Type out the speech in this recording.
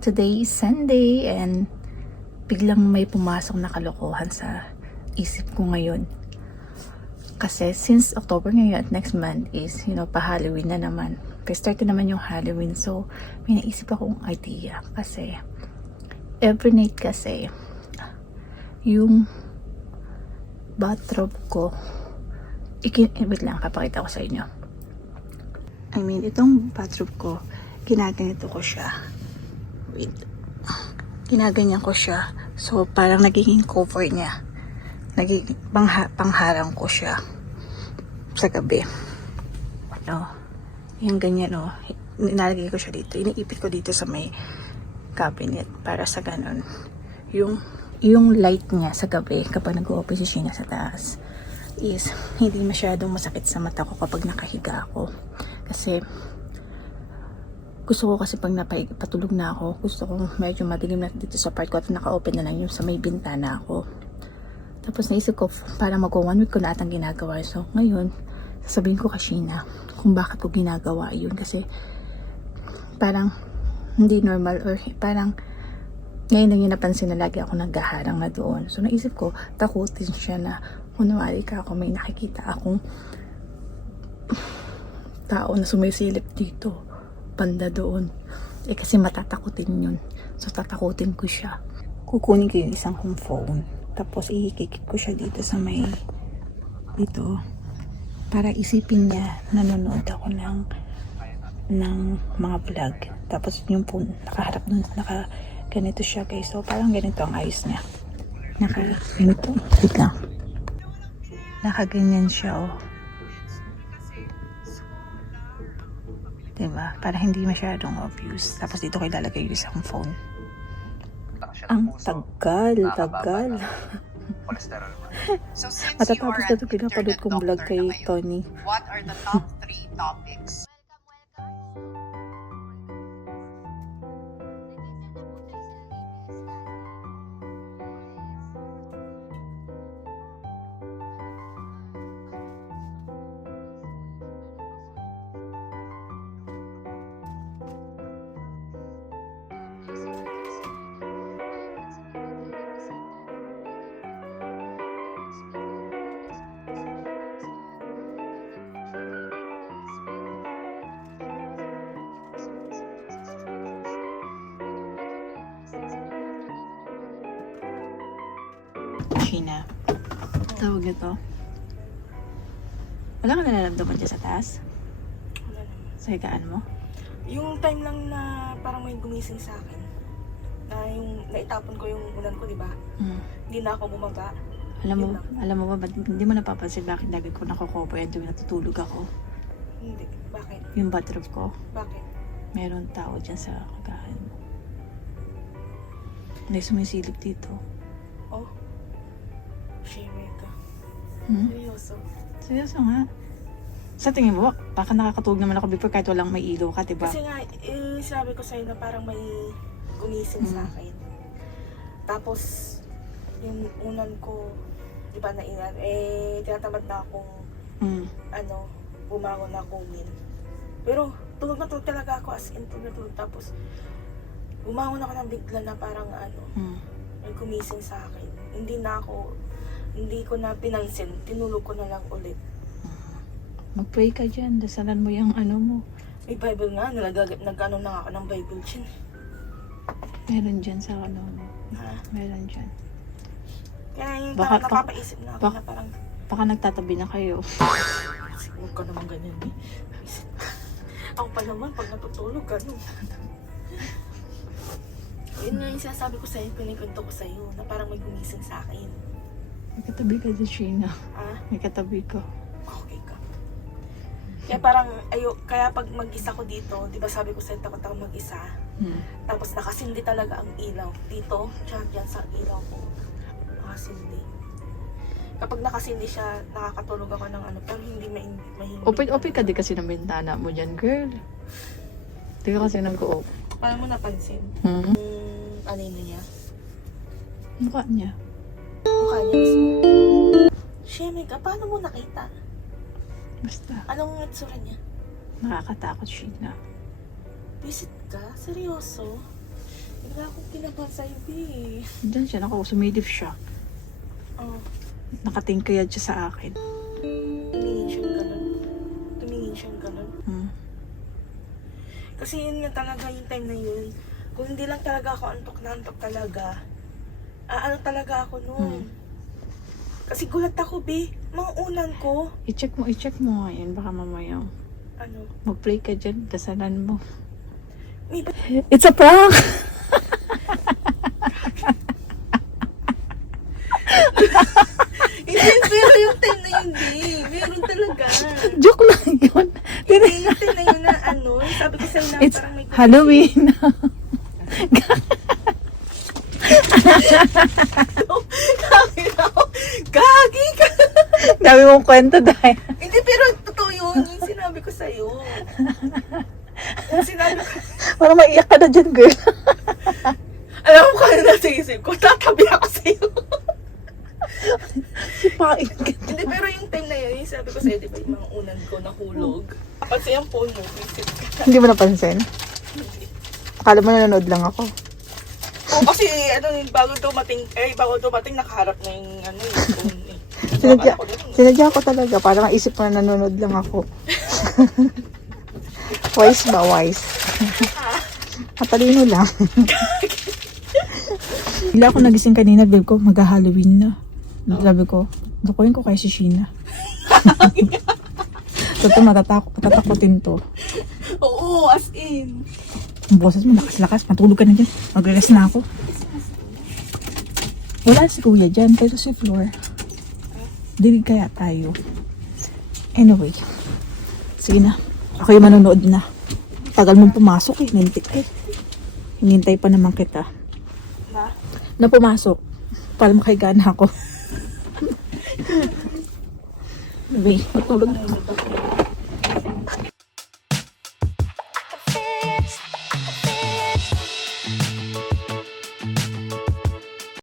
Today is Sunday and biglang may pumasok na kalokohan sa isip ko ngayon. Kasi since October ngayon at next month is, pa-Halloween na naman. Pa-start na naman yung Halloween. So, may naisip akong idea. Kasi, every night kasi, yung bathrobe ko, wait lang, kapakita ko sa inyo. Itong bathrobe ko, ginaganito ko siya. Wait. Ginaganyan ko siya. So, parang nagiging cover niya. Nagiging pangharang ko siya sa gabi. Yung ganyan, nilalagay ko siya dito. Iniipit ko dito sa may cabinet para sa ganun. Yung light niya sa gabi, kapag nag-open si Sheena sa taas, is hindi masyadong masakit sa mata ko kapag nakahiga ako. Kasi, gusto ko kasi pag napatulog na ako, gusto ko medyo madilim na dito sa part ko at naka-open na lang yung sa may bintana ako. Tapos naisip ko, para mag-1 week ko na atang ginagawa. So, ngayon, sasabihin ko kay Sheena kung bakit ko ginagawa yun. Kasi, parang hindi normal or parang ngayon lang yung napansin na lagi ako naghaharang na doon. So, naisip ko, takutin siya na kunwari ka ako, may nakikita akong tao na sumisilip dito, banda doon. Kasi matatakutin yun. So, tatakutin ko siya. Kukunin ko yung isang kong phone. Tapos, ihikikit ko siya dito sa may dito. Para isipin niya, nanonood ako ng mga vlog. Tapos, yung phone, nakaharap dun, ganito siya guys. So, parang ganito ang ayos niya. Ganito. Wait lang. Nakaganyan siya, Diba? Para hindi masyadong obvious. Tapos dito ko ilalagay yung isang phone. Ang tagal. Matatapos na ito pinapanood kong vlog kay Tony. What are the top 3 topics? Sheena, tawag nito. Wala ka nararamdaman dyan sa taas? Wala naman. Sa higaan mo? Yung time lang na parang may gumising sa akin. Na yung naitapon ko yung unan ko, di ba? Hindi na ako bumaba. Alam mo ba, ba't hindi mo napapansin bakit lagi ko nakocover yan tuwing natutulog ako? Hindi. Bakit? Yung bathrobe ko, Bakit? meron tao dyan sa kagahan mo. May sumisilip dito. Oh. Shame ka. Seryoso. Seryoso nga. Sa tingin mo, baka nakakatulog naman ako before kahit walang may ilaw ka, diba? Kasi nga, sabi ko sa'yo na parang may gumising sa akin. Tapos, yung unan ko, di ba nainan, tinatamad na akong, bumangon na kunin. Pero, tulog na tulog talaga ako, as in, tulog na tulog. Tapos, bumangon ako ng bigla na parang may gumising sa akin. Hindi ko na pinansin, tinulog ko na lang ulit. Mag-pray ka dyan, dasalan mo yung mo. May Bible nga, nag-ano na ako ng Bible dyan. Meron dyan sa mo. Ha? Meron dyan. Kaya yung Baka- parang napapaisip na ako na parang, Baka nagtatabi na kayo. huwag ka naman ganyan eh. Ako pa naman, pag natutulog, gano'n. Yun nga yung sinasabi ko sa'yo, pinikwento ko sa'yo, na parang may gumising sa akin. May katabi ka dyan, Sheena. Ah, May katabi ko. okay ka. Kaya parang, kaya pag mag-isa ko dito, di ba sabi ko sa'yo, takot ako mag-isa. Tapos nakasindi talaga ang ilaw. Dito, dyan sa ilaw ko. Nakasindi. Kapag nakasindi siya, nakakatulog ako ng pero hindi mahimik. Open ka di kasi ng bintana mo dyan, girl. Di ka kasi nag-o-off. Paano mo napansin? Hmm? Ano yun niya? Mukha niya. Mukha niya mismo. Shemega, paano mo nakita? Basta, Anong itsura niya? nakakatakot, Sheena. Visit ka? Seryoso? Wala akong kinabahan sa'yo, B. Diyan siya, sumidip siya. Oh, Nakatingkayad siya sa akin. tumingin siyang ganun. Tumingin siyang ganun. Kasi yun nga talaga yung time na yun. Kung hindi lang talaga ako antok na antok talaga, ano talaga ako noon. Kasi gulat ako, B. Mga unan ko. I-check mo ngayon. Baka mamaya Ano? mag-pray ka dyan. Dasalan mo. May ba- It's a prank! Hindi, pero yung time na yun, B. Meron talaga. Joke lang yun. Hindi, yung time na yun na ano, sabi ko sa'yo na It's parang may... Halloween. Sabi na ako, gagi ka! Dami mong kwento dahil. Hindi, pero totoo yun. Yung sinabi ko sa'yo. Yung sinabi ko, Parang maiyak ka na dyan, girl. alam mo kung ano nasa isip ko, tatabi ako sa'yo. Sipain ka. Hindi, pero yung time na yun, yung sabi ko sa'yo, di ba yung mga unan ko nahulog? Kasi yung phone mo, visit ka. Hindi mo napansin? Akala mo nanonood lang ako. Oo, kasi bago dumating, nakaharap na yung phone eh. Sinadya, Akala ko ganun. sinadya ko talaga para maisip mo na nanonood lang ako. Wise ba? Wise. Matalino lang. Bila ako nagising kanina, babe ko, mag-Halloween na. Sabi ko, lukuhin ko kay si Sheena. Totoo, matatakotin to. Oo, as in. Ang boses mo, lakas-lakas. Matulog ka na dyan. Mag-rest na ako. Wala si kuya dyan, pero si Flor. Dilig kaya tayo. Anyway. Sige na. Ako yung manonood na. Tagal mong pumasok eh. Hinintay pa naman kita. Na? Na pumasok. Para makahiga na ako. Anyway, matulog na ako.